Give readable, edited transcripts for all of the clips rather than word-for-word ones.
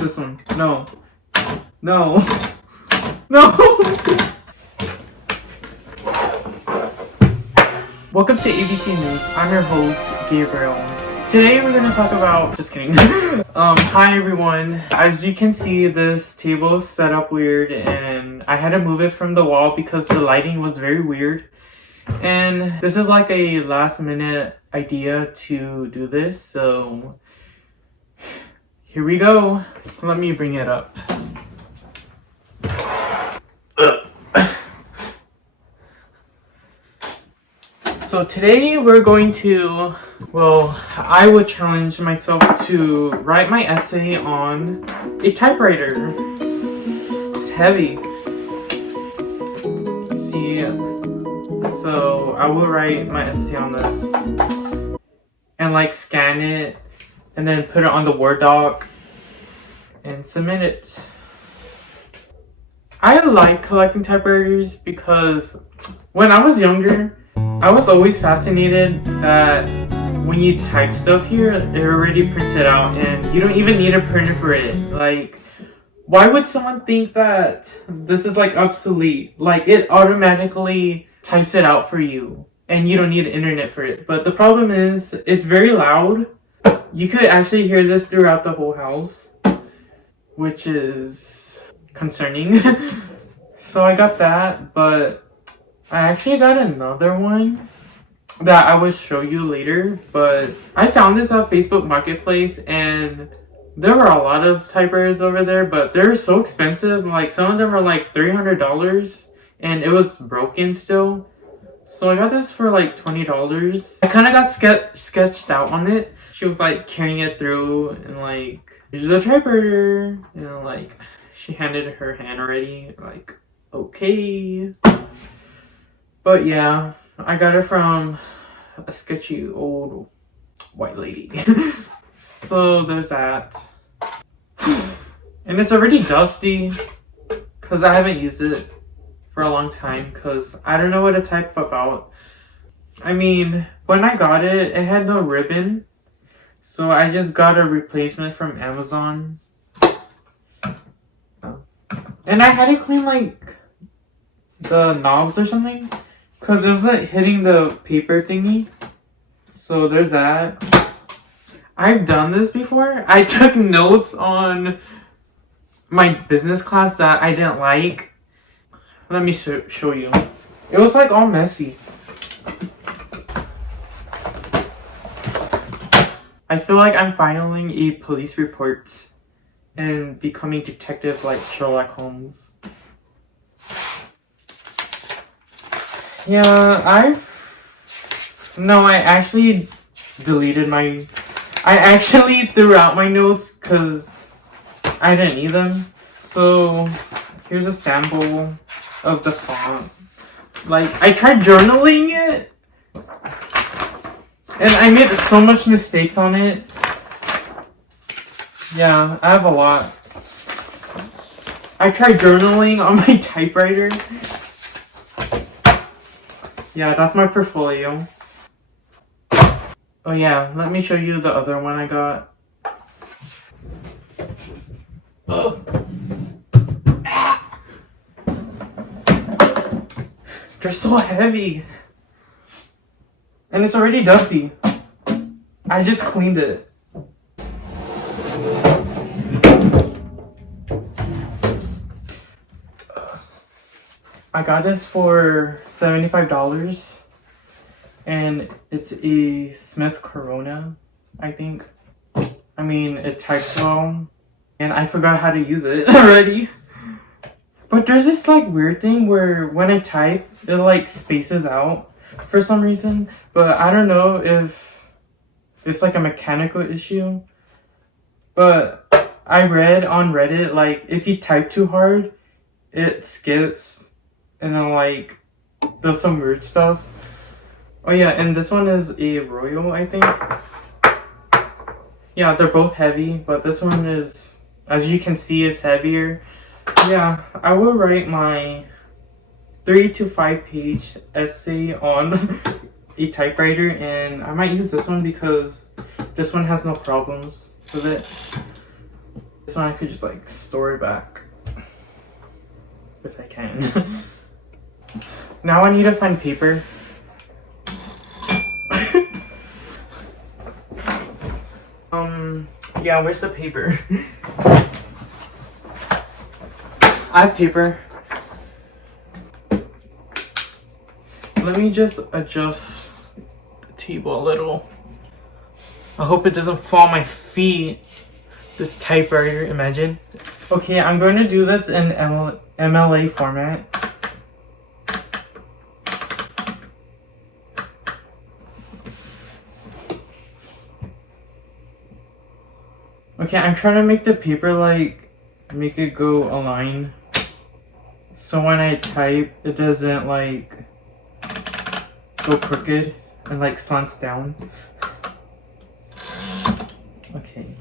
This one. No. No. No! Welcome to ABC News. I'm your host, Gabriel. Today we're going to talk about... Just kidding. Hi everyone. As you can see, this table is set up weird and I had to move it from the wall because the lighting was very weird. And this is like a last minute idea to do this, so... Here we go. Let me bring it up. So today we're going to, well, I would challenge myself to write my essay on a typewriter. It's heavy. See, so I will write my essay on this and like scan it and then put it on the Word doc and submit it. I like collecting typewriters because when I was younger, I was always fascinated that when you type stuff here, it already prints it out and you don't even need a printer for it. Like, why would someone think that this is like obsolete? Like, it automatically types it out for you and you don't need internet for it. But the problem is, it's very loud. You could actually hear this throughout the whole house, which is concerning. So I got that, but I actually got another one that I will show you later, but I found this on Facebook Marketplace and there were a lot of typewriters over there, but they're so expensive. Like, some of them are like $300 and it was broken still. So I got this for like $20. I kind of got sketched out on it. She was like carrying it through and like, here's the typewriter. You know, like, she handed her hand already. Like, okay. But yeah, I got it from a sketchy old white lady. So there's that. And it's already dusty because I haven't used it for a long time because I don't know what to type about. I mean, when I got it, it had no ribbon. So I just got a replacement from Amazon. And I had to clean like the knobs or something, because it wasn't hitting the paper thingy. So there's that. I've done this before. I took notes on my business class that I didn't like. Let me show you. It was like all messy. I feel like I'm filing a police report and becoming detective like Sherlock Holmes. Yeah, I actually deleted I actually threw out my notes because I didn't need them. So, here's a sample of the font. Like, I tried journaling it, and I made so much mistakes on it. Yeah, I have a lot. I tried journaling on my typewriter. Yeah, that's my portfolio. Oh yeah, let me show you the other one I got. Oh. Ah. They're so heavy. And it's already dusty. I just cleaned it. I got this for $75 and it's a Smith Corona, I think. I mean, it types well and I forgot how to use it already. But there's this like weird thing where when I type, it like spaces out for some reason. But I don't know if it's like a mechanical issue. But I read on Reddit, like, if you type too hard, it skips. And then like does some weird stuff. Oh yeah, and this one is a Royal, I think. Yeah, they're both heavy, but this one is, as you can see, is heavier. Yeah, I will write my 3 to 5 page essay on a typewriter, and I might use this one because this one has no problems with it. This one I could just like store it back. If I can. Now I need to find paper. Yeah, where's the paper? I have paper. Let me just adjust the table a little. I hope it doesn't fall on my feet. This typewriter, imagine. Okay, I'm going to do this in MLA format. Okay, I'm trying to make the paper like, make it go align. So when I type, it doesn't like go crooked and like slants down. Okay,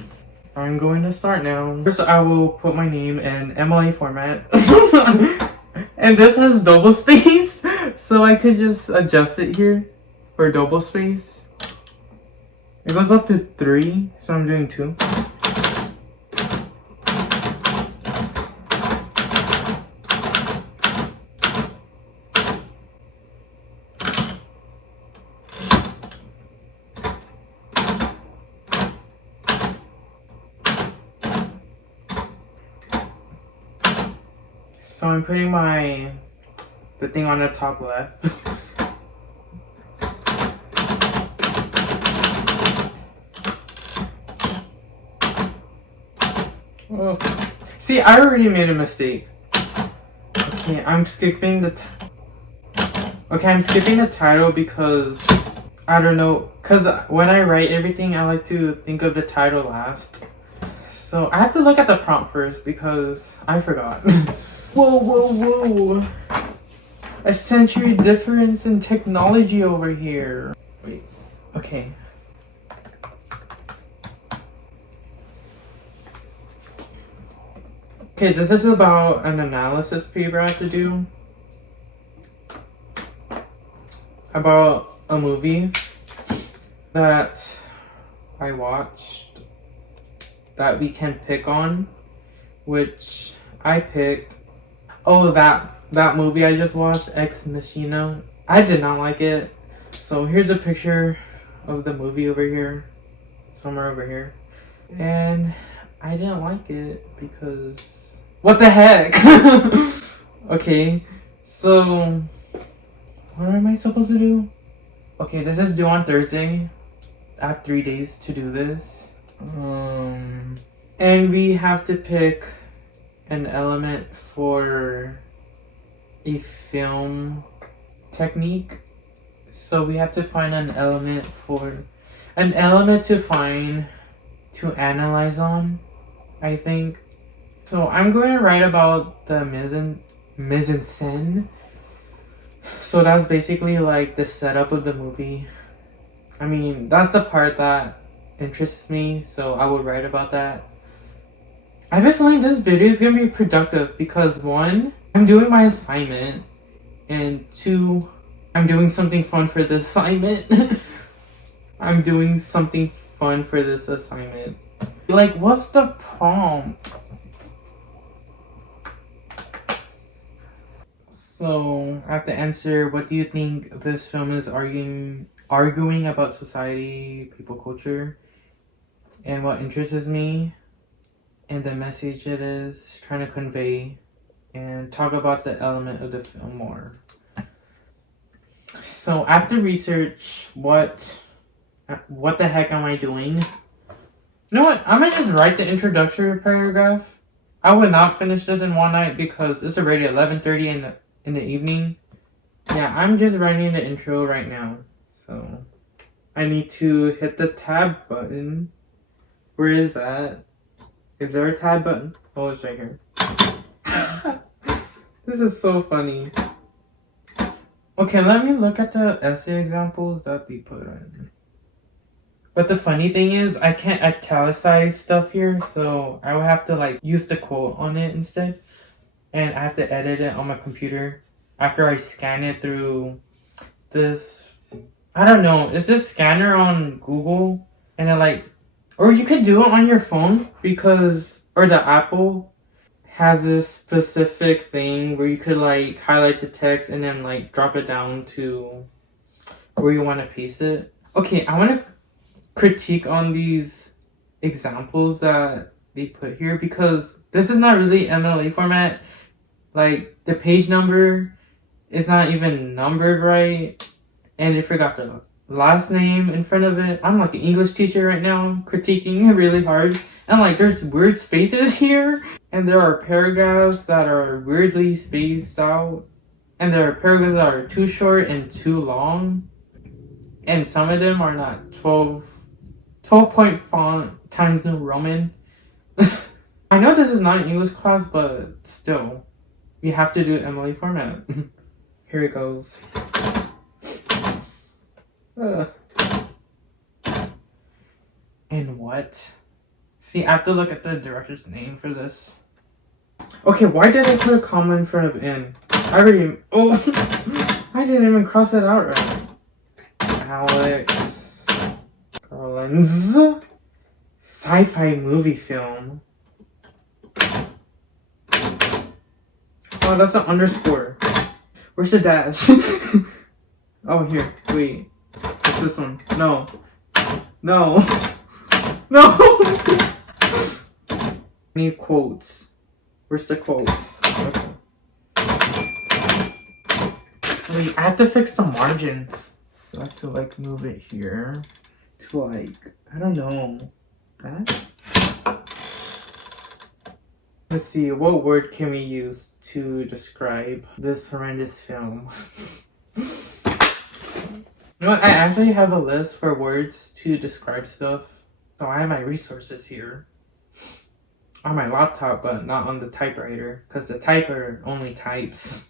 I'm going to start now. First, I will put my name in MLA format. And this has double space, so I could just adjust it here for double space. It goes up to 3, so I'm doing 2. So I'm putting the thing on the top left. Oh. See, I already made a mistake. Okay, I'm skipping the title because I don't know. Cause when I write everything, I like to think of the title last. So I have to look at the prompt first because I forgot. Whoa, whoa, whoa. A century difference in technology over here. Wait, okay. Okay, this is about an analysis paper I have to do. About a movie that I watched that we can pick on, which I picked. Oh, that movie I just watched, Ex Machina. I did not like it. So here's a picture of the movie over here. Somewhere over here. And I didn't like it because... What the heck? Okay, so... What am I supposed to do? Okay, this is due on Thursday. I have 3 days to do this. And we have to pick an element for a film technique. So we have to find an element to analyze on, I think. So I'm going to write about the mise-en-scène. So that's basically like the setup of the movie. I mean, that's the part that interests me, so I would write about that. I have a feeling this video is going to be productive because 1, I'm doing my assignment, and 2, I'm doing something fun for this assignment. Like, what's the prompt? So, I have to answer, what do you think this film is arguing about society, people, culture, and what interests me, and the message it is trying to convey, and talk about the element of the film more. So after research, what the heck am I doing? You know what? I'm gonna just write the introductory paragraph. I would not finish this in one night because it's already 11:30 in the evening. Yeah, I'm just writing the intro right now. So I need to hit the tab button. Where is that? Is there a tab button? Oh, it's right here. This is so funny. Okay, let me look at the essay examples that we put in. But the funny thing is, I can't italicize stuff here, so I would have to like use the quote on it instead. And I have to edit it on my computer after I scan it through this, I don't know, is this scanner on Google? And then like, or you could do it on your phone because or the Apple has this specific thing where you could like highlight the text and then like drop it down to where you want to paste it. Okay, I want to critique on these examples that they put here because this is not really MLA format. Like the page number is not even numbered right, and they forgot the last name in front of it. I'm like an English teacher right now, critiquing really hard. And like there's weird spaces here, and there are paragraphs that are weirdly spaced out, and there are paragraphs that are too short and too long, and some of them are not 12 point font times New Roman. I know this is not an English class, but still, you have to do Emily format. Here it goes. And what? See, I have to look at the director's name for this. Okay, why did I put a comma in front of in? I already... Oh! I didn't even cross it out right. Alex Garland's sci-fi movie film. Oh, that's an underscore. Where's the dash? Oh, here. Wait. What's this one? No. No. No! Need quotes. Where's the quotes? Okay. Wait, I have to fix the margins. I have to like move it here to like, I don't know. That? Let's see, what word can we use to describe this horrendous film? You know what? I actually have a list for words to describe stuff. So I have my resources here. On my laptop, but not on the typewriter. Because the typewriter only types.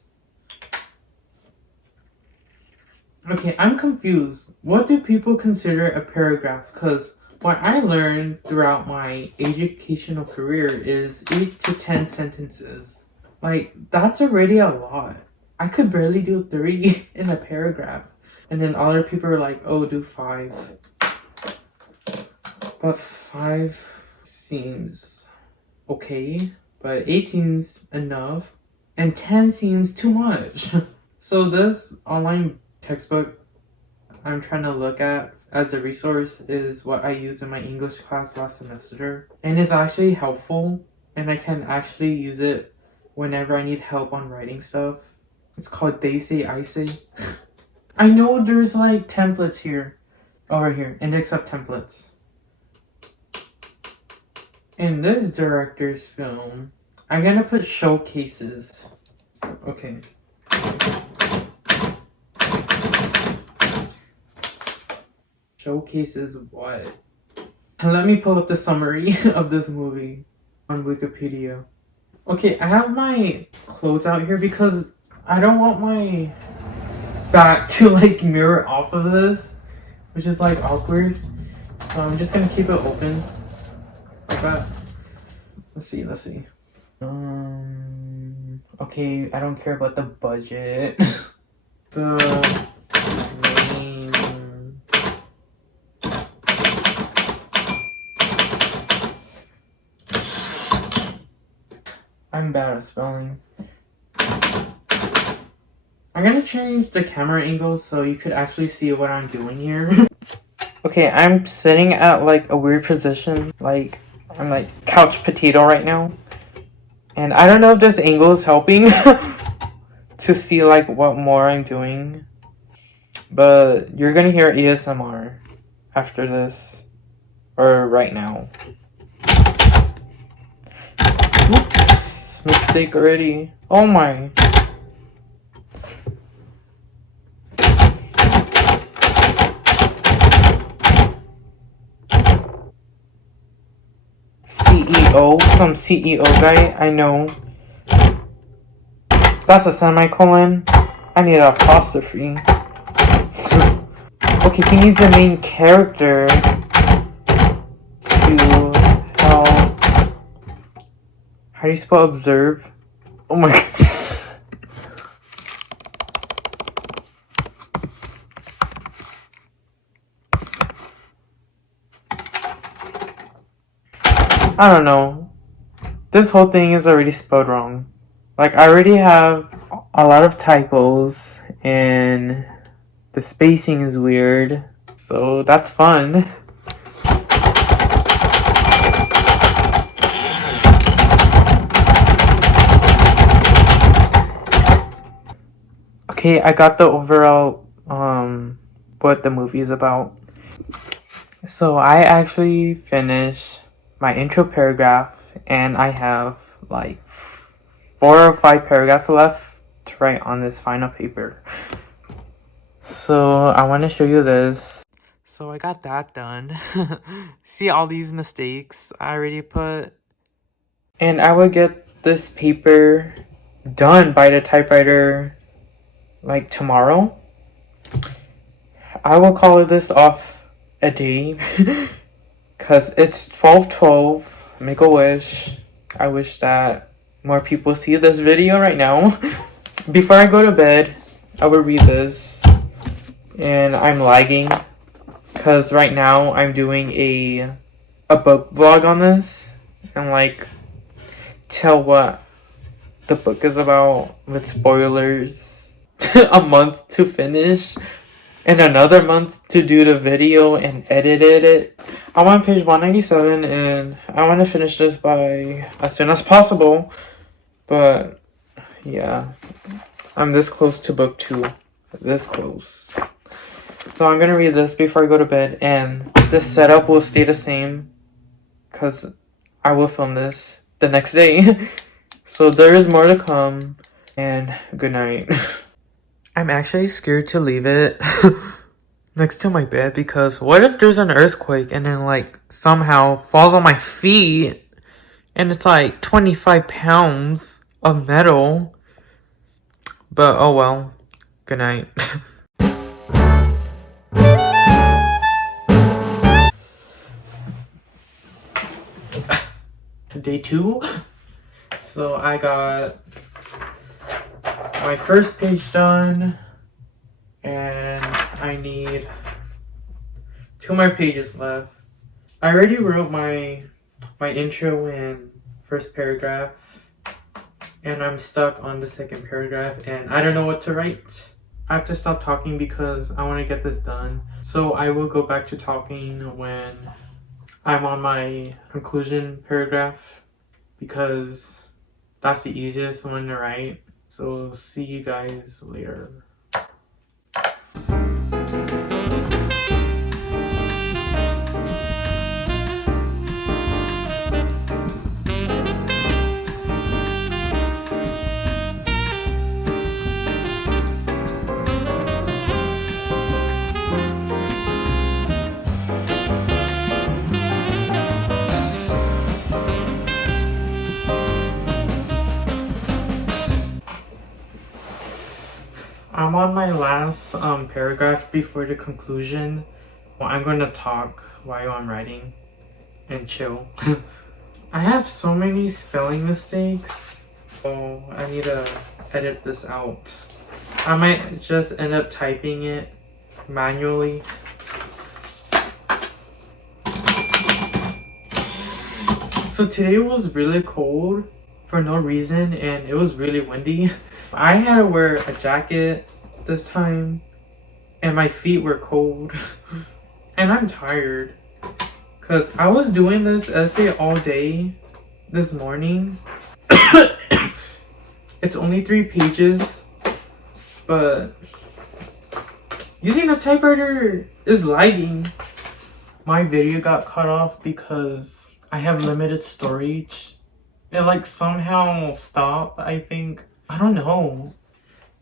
Okay, I'm confused. What do people consider a paragraph? Because what I learned throughout my educational career is 8 to 10 sentences. Like, that's already a lot. I could barely do 3 in a paragraph. And then other people are like, oh, do 5. But 5 seems okay. But 8 seems enough. And 10 seems too much. So this online textbook I'm trying to look at as a resource is what I used in my English class last semester. And it's actually helpful. And I can actually use it whenever I need help on writing stuff. It's called They Say, I Say. I know there's like templates here. Oh, right here. Index of templates. In this director's film, I'm gonna put showcases. Okay. Showcases what? And let me pull up the summary of this movie on Wikipedia. Okay, I have my clothes out here because I don't want my back to like mirror off of this, which is like awkward. So I'm just gonna keep it open like that. Let's see. Okay, I don't care about the budget. The name. I'm bad at spelling. I'm gonna change the camera angle so you could actually see what I'm doing here. Okay, I'm sitting at like a weird position. Like, I'm like couch potato right now. And I don't know if this angle is helping to see like what more I'm doing. But you're gonna hear ASMR after this. Or right now. Oops, mistake already. Oh my. CEO, some CEO guy, I know. That's a semicolon. I need an apostrophe. Okay, he needs the main character to help. How do you spell observe? Oh my god. I don't know. this whole thing is already spelled wrong. Like, I already have a lot of typos, and the spacing is weird. So that's fun. Okay, I got the overall what the movie is about. So I actually finished my intro paragraph, and I have like 4 or 5 paragraphs left to write on this final paper. So I want to show you this. So I got that done. See all these mistakes I already put? And I will get this paper done by the typewriter like tomorrow. I will call this off a day because it's 12:12. Make a wish. I wish that more people see this video right now. Before I go to bed, I will read this. And I'm lagging because right now I'm doing a book vlog on this and like tell what the book is about with spoilers. A month to finish and another month to do the video and edit it. I'm on page 197 and I want to finish this by as soon as possible. But yeah, I'm this close to book 2. This close. So I'm gonna read this before I go to bed, and this setup will stay the same because I will film this the next day. So there is more to come, and good night. I'm actually scared to leave it next to my bed because what if there's an earthquake and then like somehow falls on my feet and it's like 25 pounds of metal. But oh well. Good night. Day 2. So I got my first page done and I need 2 more pages left. I already wrote my intro and first paragraph, and I'm stuck on the second paragraph and I don't know what to write. I have to stop talking because I want to get this done. So I will go back to talking when I'm on my conclusion paragraph because that's the easiest one to write. So see you guys later. I'm on my last paragraph before the conclusion. Well, I'm going to talk while I'm writing and chill. I have so many spelling mistakes, so I need to edit this out. I might just end up typing it manually. So today was really cold for no reason and it was really windy. I had to wear a jacket this time and my feet were cold and I'm tired because I was doing this essay all day this morning. It's only 3 pages, but using a typewriter is lagging. My video got cut off because I have limited storage. It like somehow stopped, I think. I don't know.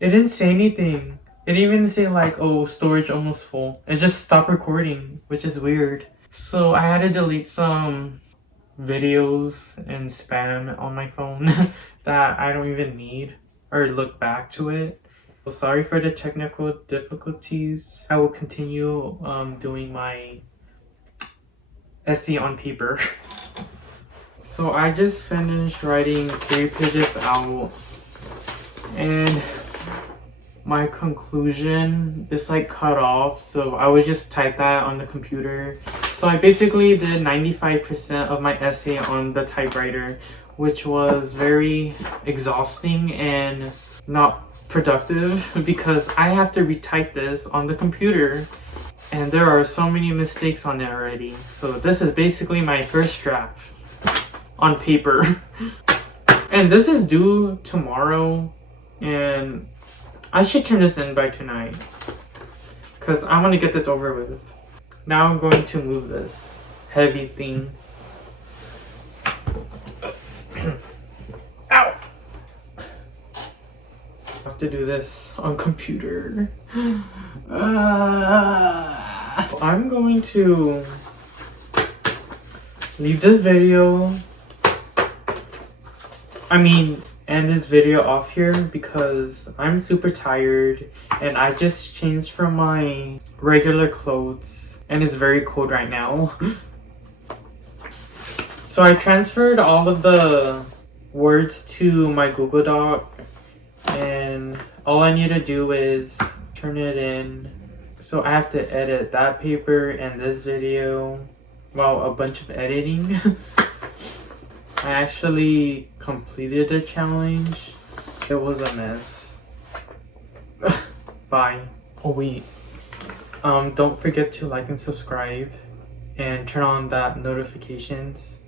It didn't say anything. It didn't even say like, oh, storage almost full. It just stopped recording, which is weird. So I had to delete some videos and spam on my phone that I don't even need or look back to it. So sorry for the technical difficulties. I will continue doing my essay on paper. So I just finished writing 3 pages out and my conclusion is like cut off, so I would just type that on the computer. So I basically did 95% of my essay on the typewriter, which was very exhausting and not productive because I have to retype this on the computer and there are so many mistakes on it already. So this is basically my first draft on paper. And this is due tomorrow and I should turn this in by tonight because I want to get this over with. Now I'm going to move this heavy thing. Ow! I have to do this on computer. I'm going to leave this video. End this video off here because I'm super tired and I just changed from my regular clothes and it's very cold right now. So I transferred all of the words to my Google Doc and all I need to do is turn it in. So I have to edit that paper and this video. Wow, a bunch of editing. I actually completed the challenge. It was a mess. Bye. Oh wait. Don't forget to like and subscribe and turn on that notifications.